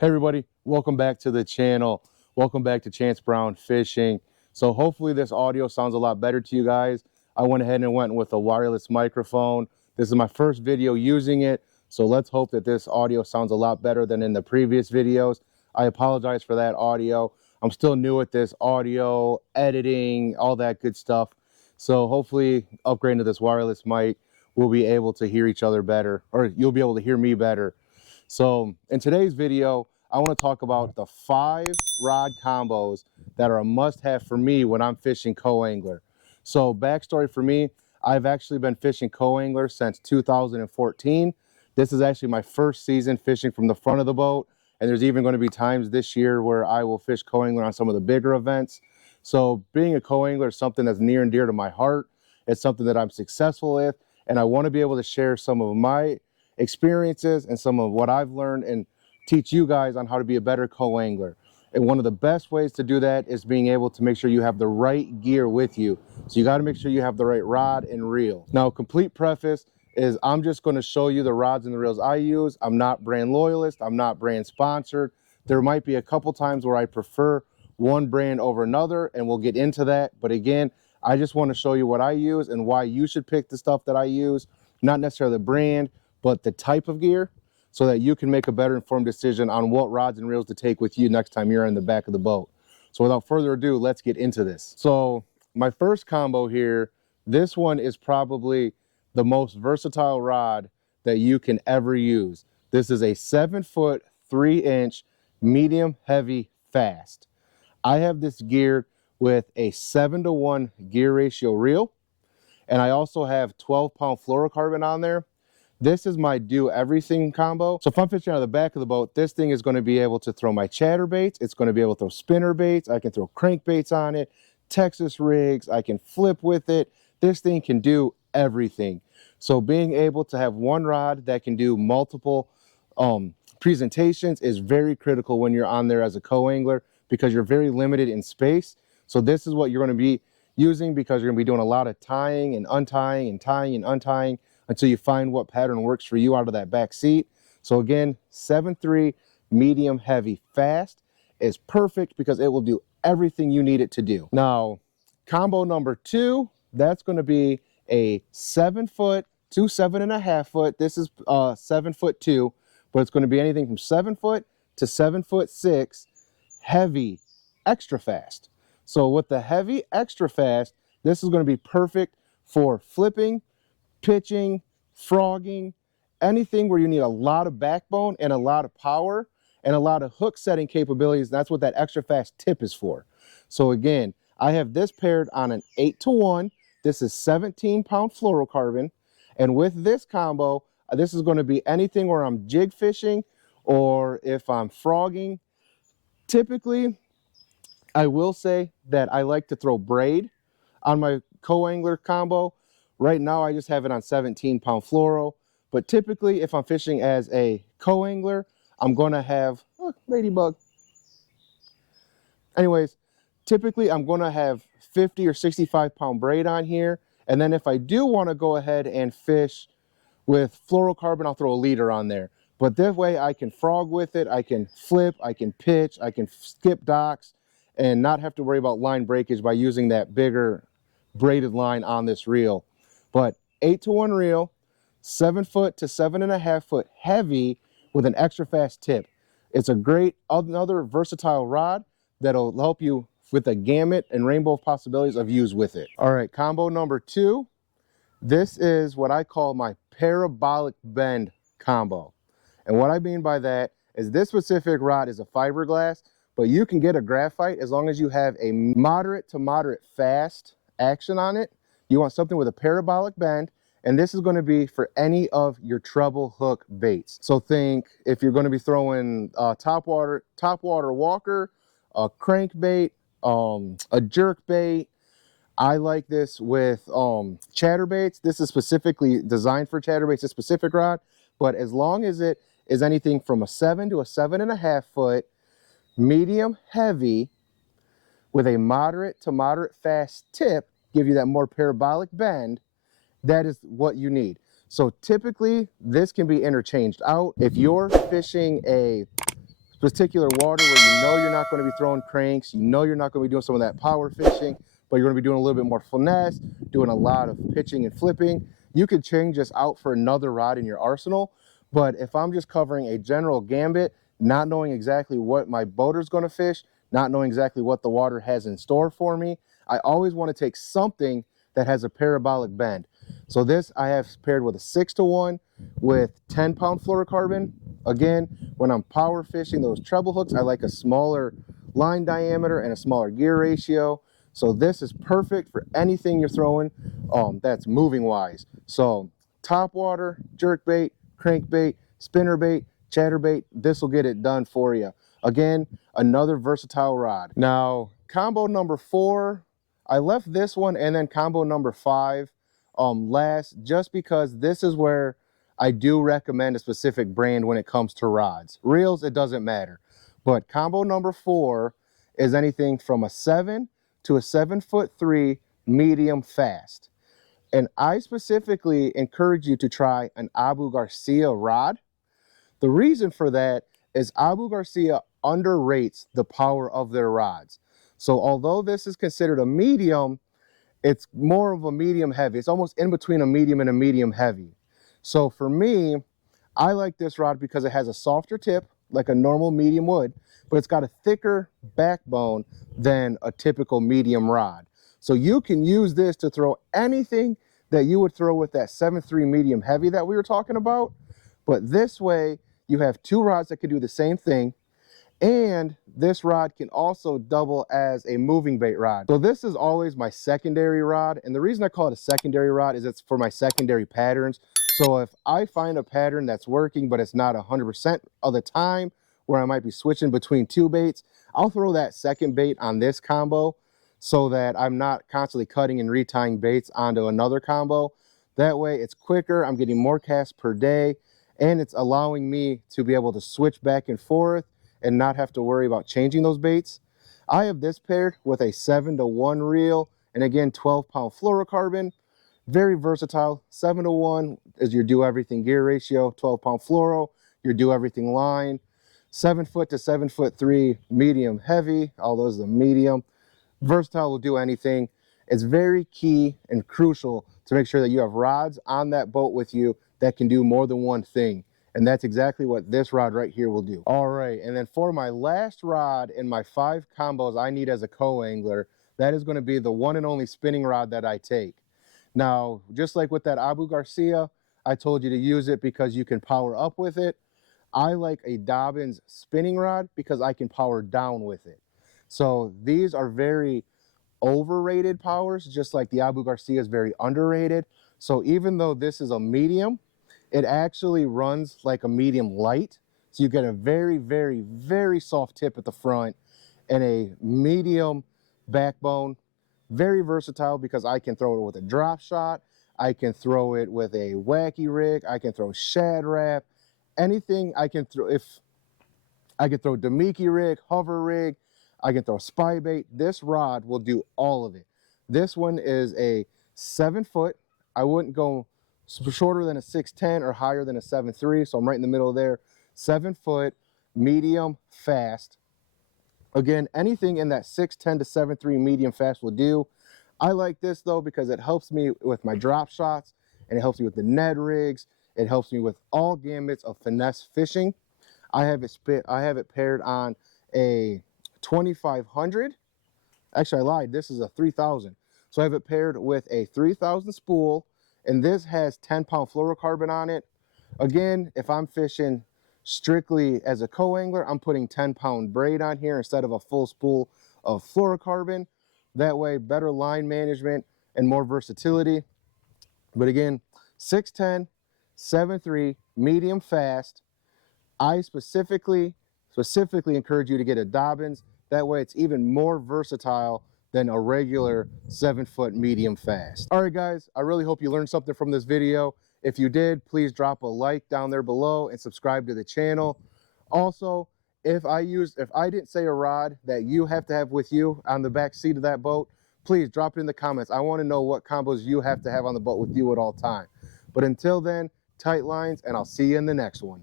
Hey everybody, welcome back to the channel. Welcome back to Chance Brown Fishing. So hopefully this audio sounds a lot better to you guys. I went ahead and went with a wireless microphone. This is my first video using it, so let's hope that this audio sounds a lot better than in the previous videos. I apologize for that audio. I'm still new at this audio, editing, all that good stuff. So hopefully upgrading to this wireless mic, we'll be able to hear each other better, or you'll be able to hear me better. So in today's video, I want to talk about the 5 rod combos that are a must-have for me when I'm fishing co-angler. So backstory for me, I've actually been fishing co-angler since 2014. This is actually my first season fishing from the front of the boat, and there's even going to be times this year where I will fish co-angler on some of the bigger events. So being a co-angler is something that's near and dear to my heart. It's something that I'm successful with, and I want to be able to share some of my experiences and some of what I've learned and teach you guys on how to be a better co-angler. And one of the best ways to do that is being able to make sure you have the right gear with you. So you got to make sure you have the right rod and reel. Now, complete preface is I'm just going to show you the rods and the reels I use. I'm not brand loyalist. I'm not brand sponsored. There might be a couple times where I prefer one brand over another, and we'll get into that. But again, I just want to show you what I use and why you should pick the stuff that I use, not necessarily the brand, but the type of gear, so that you can make a better informed decision on what rods and reels to take with you next time you're in the back of the boat. So without further ado, let's get into this. So my first combo here, this one is probably the most versatile rod that you can ever use. This is a 7-foot, 3-inch, medium heavy fast. I have this geared with a 7-to-1 gear ratio reel, and I also have 12-pound fluorocarbon on there. This is my do everything combo. So if I'm fishing out of the back of the boat, this thing is going to be able to throw my chatterbaits. It's going to be able to throw spinner baits. I can throw crankbaits on it, Texas rigs. I can flip with it. This thing can do everything. So being able to have one rod that can do multiple presentations is very critical when you're on there as a co-angler, because you're very limited in space. So this is what you're going to be using, because you're going to be doing a lot of tying and untying and tying and untying until you find what pattern works for you out of that back seat. So again, 7.3 medium heavy fast is perfect because it will do everything you need it to do. Now, combo number 2, that's going to be a 7-foot to 7.5 foot. This is 7'2", but it's going to be anything from 7 foot to 7'6", heavy extra fast. So with the heavy extra fast, this is going to be perfect for flipping, pitching, frogging, anything where you need a lot of backbone and a lot of power and a lot of hook setting capabilities. That's what that extra fast tip is for. So again, I have this paired on an 8-to-1. This is 17-pound fluorocarbon. And with this combo, this is going to be anything where I'm jig fishing or if I'm frogging. Typically, I will say that I like to throw braid on my co-angler combo. Right now, I just have it on 17-pound fluoro. But typically, if I'm fishing as a co-angler, I'm going to have, oh, ladybug. Anyways, typically, I'm going to have 50 or 65-pound braid on here. And then if I do want to go ahead and fish with fluorocarbon, I'll throw a leader on there. But this way, I can frog with it. I can flip. I can pitch. I can skip docks and not have to worry about line breakage by using that bigger braided line on this reel. But 8-to-1 reel, 7 foot to 7.5 foot heavy with an extra fast tip. It's a great another versatile rod that'll help you with a gamut and rainbow of possibilities of use with it. All right, combo number 2. This is what I call my parabolic bend combo. And what I mean by that is this specific rod is a fiberglass, but you can get a graphite as long as you have a moderate to moderate fast action on it. You want something with a parabolic bend, and this is going to be for any of your treble hook baits. So think if you're going to be throwing topwater walker, a crankbait, a jerk bait. I like this with chatterbaits. This is specifically designed for chatterbaits, this specific rod, but as long as it is anything from a 7 to a 7.5 foot, medium heavy, with a moderate to moderate fast tip, give you that more parabolic bend, that is what you need. So typically this can be interchanged out. If you're fishing a particular water where you know you're not going to be throwing cranks, you know you're not going to be doing some of that power fishing, but you're going to be doing a little bit more finesse, doing a lot of pitching and flipping, you could change this out for another rod in your arsenal. But if I'm just covering a general gambit, not knowing exactly what my boater's going to fish, not knowing exactly what the water has in store for me, I always want to take something that has a parabolic bend. So this I have paired with a 6-to-1 with 10-pound fluorocarbon. Again, when I'm power fishing those treble hooks, I like a smaller line diameter and a smaller gear ratio. So this is perfect for anything you're throwing that's moving wise. So top water, jerk bait, crankbait, spinnerbait, chatterbait, this will get it done for you. Again, another versatile rod. Now, combo number 4, I left this one and then combo number 5 last, just because this is where I do recommend a specific brand when it comes to rods. Reels, it doesn't matter. But combo number 4 is anything from a 7 to a 7'3" medium fast. And I specifically encourage you to try an Abu Garcia rod. The reason for that is Abu Garcia underrates the power of their rods. So although this is considered a medium, it's more of a medium heavy. It's almost in between a medium and a medium heavy. So for me, I like this rod because it has a softer tip, like a normal medium would, but it's got a thicker backbone than a typical medium rod. So you can use this to throw anything that you would throw with that 7'3" medium heavy that we were talking about. But this way, you have 2 rods that can do the same thing. And this rod can also double as a moving bait rod. So this is always my secondary rod. And the reason I call it a secondary rod is it's for my secondary patterns. So if I find a pattern that's working, but it's not 100% of the time, where I might be switching between 2 baits, I'll throw that second bait on this combo so that I'm not constantly cutting and retying baits onto another combo. That way it's quicker, I'm getting more casts per day, and it's allowing me to be able to switch back and forth and not have to worry about changing those baits. I have this paired with a 7-to-1 reel, and again, 12-pound fluorocarbon. Very versatile. 7-to-1 is your do everything gear ratio, 12-pound fluoro, your do everything line. 7 foot to 7'3" medium heavy, all those are the medium. Versatile, will do anything. It's very key and crucial to make sure that you have rods on that boat with you that can do more than one thing. And that's exactly what this rod right here will do. All right, and then for my last rod in my 5 combos I need as a co-angler, that is going to be the one and only spinning rod that I take. Now, just like with that Abu Garcia, I told you to use it because you can power up with it. I like a Dobbins spinning rod because I can power down with it. So these are very overrated powers, just like the Abu Garcia is very underrated. So even though this is a medium, it actually runs like a medium light. So you get a very, very, very soft tip at the front and a medium backbone. Very versatile because I can throw it with a drop shot. I can throw it with a wacky rig. I can throw shad wrap. Anything I can throw. If I can throw Demiki rig, hover rig, I can throw spy bait. This rod will do all of it. This one is a 7 foot. I wouldn't go shorter than a 6'10" or higher than a 7'3", so I'm right in the middle there. 7 foot, medium, fast. Again, anything in that 6'10" to 7'3" medium fast will do. I like this though because it helps me with my drop shots, and it helps me with the Ned rigs. It helps me with all gambits of finesse fishing. I have it paired on a 2500. Actually, I lied. This is a 3000. So I have it paired with a 3000 spool, and this has 10-pound fluorocarbon on it. Again, if I'm fishing strictly as a co-angler, I'm putting 10-pound braid on here instead of a full spool of fluorocarbon. That way, better line management and more versatility. But again, 6'10", 7'3", medium fast. I specifically encourage you to get a Dobbins. That way it's even more versatile than a regular 7 foot medium fast. All right, guys, I really hope you learned something from this video. If you did, please drop a like down there below and subscribe to the channel. Also, if I didn't say a rod that you have to have with you on the back seat of that boat, please drop it in the comments. I want to know what combos you have to have on the boat with you at all time. But until then, tight lines, and I'll see you in the next one.